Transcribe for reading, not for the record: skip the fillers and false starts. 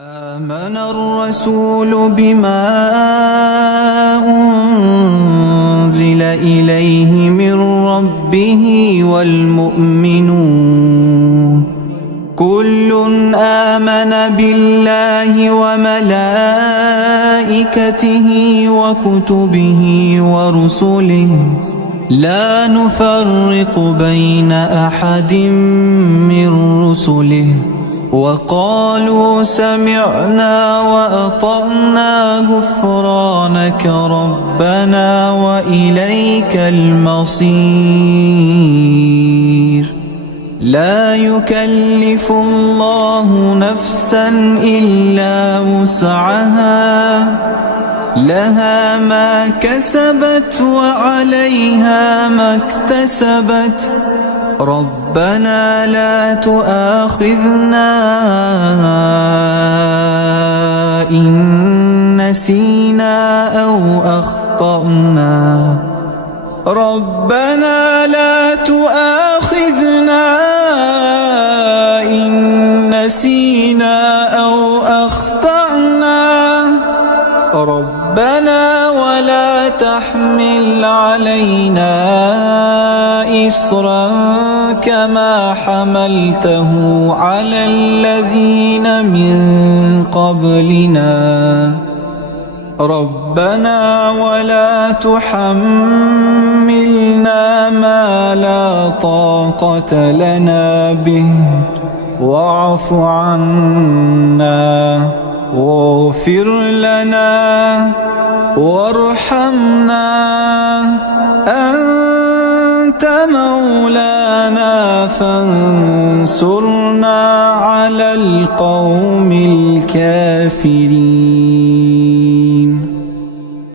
آمن الرسول بما أنزل إليه من ربه والمؤمنون كل آمن بالله وملائكته وكتبه ورسله لا نفرق بين أحد من رسله وقالوا سمعنا وأطعنا غفرانك ربنا وإليك المصير لا يكلف الله نفسا إلا وسعها لها ما كسبت وعليها ما اكتسبت ربنا لا تؤاخذنا إن نسينا أو أخطأنا ربنا لا تؤاخذنا إن نسينا أو أخطأنا ربنا ولا تحمل علينا إصرا كما حملته على الذين من قبلنا ربنا ولا تحملنا ما لا طاقة لنا به واعف عنا واغفر لنا وارحمنا أنت مولانا فانصرنا على القوم الكافرين.